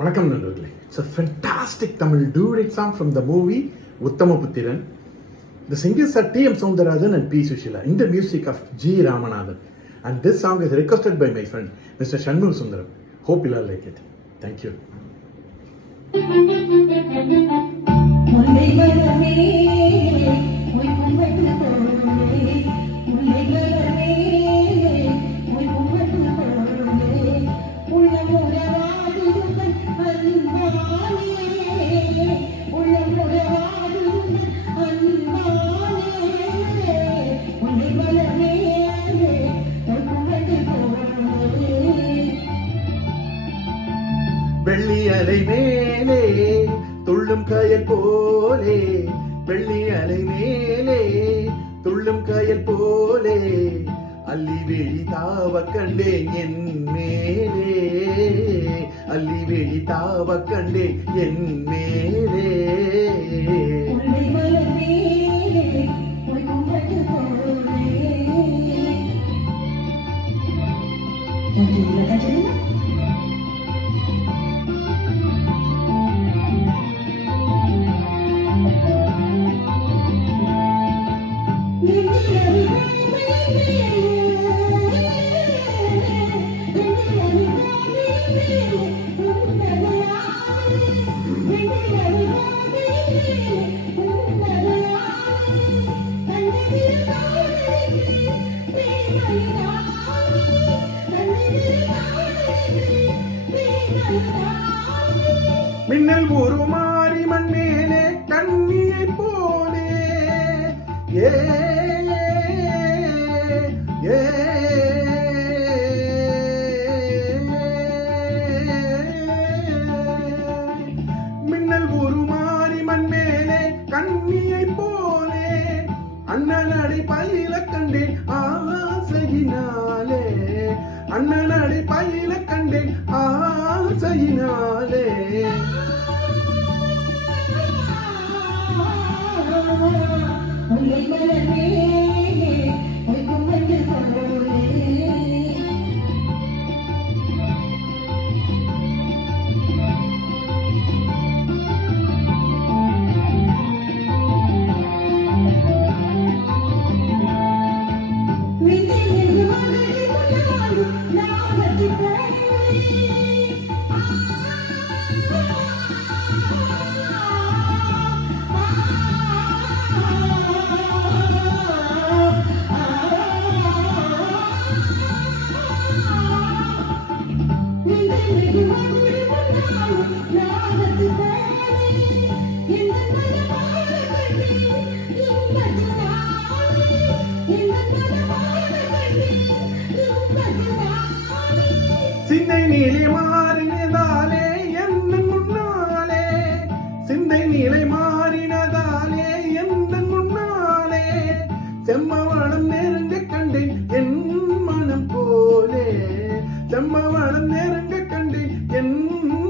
வணக்கம் நண்பர்களே. It's a fantastic Tamil duet song from the movie Uttamaputthiran. The singers are T.M. Soundarajan and P. Sushila in the music of G. Ramanathan. And this song is requested by my friend Mr. Shanmugh Sundaram. Hope you all like it. Thank you. வெள்ளி அலை மேலே துள்ளும் கயல் போலே, வெள்ளி அலை மேலே துள்ளும் கயல் போலே, அள்ளி வெளி தாவ கண்டேன் என் மேலே, அள்ளி வெளி தாவ கண்டேன் என் மேலே. மின்னல் உருமாறி மண் மேலே கண்ணியை போலே, ஏ ஏ மின்னல் உருமாறி மண் மேலே கண்ணியை போலே, அண்ணனடை பயில கண்டேன் ஆசையினாலே, அண்ணனடை பயில கண்டேன் ஆசையினாலே. சிந்தை நிலை மாறினதாலே என்ன முன்னாலே, சிந்தை நிலை மாறினதாலே என்ன முன்னாலே, செம்மவனம் நெருங்க கண்டேன் என் மனம் போலே, செம்மவனம் நெருங்க கண்டேன் என்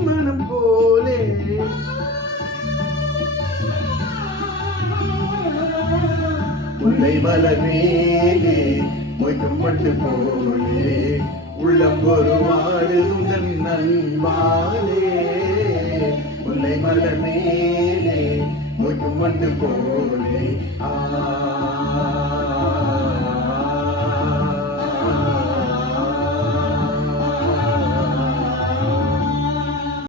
மனம் போலே. முல்லை மலர் மேலே மொய்க்கும் மண்டு போலே, உள்ளம் ஒரு வாடுதுடன் நல்வாலே, முல்லை மலர் மேலே மொய்க்கும் மண்டு போலே.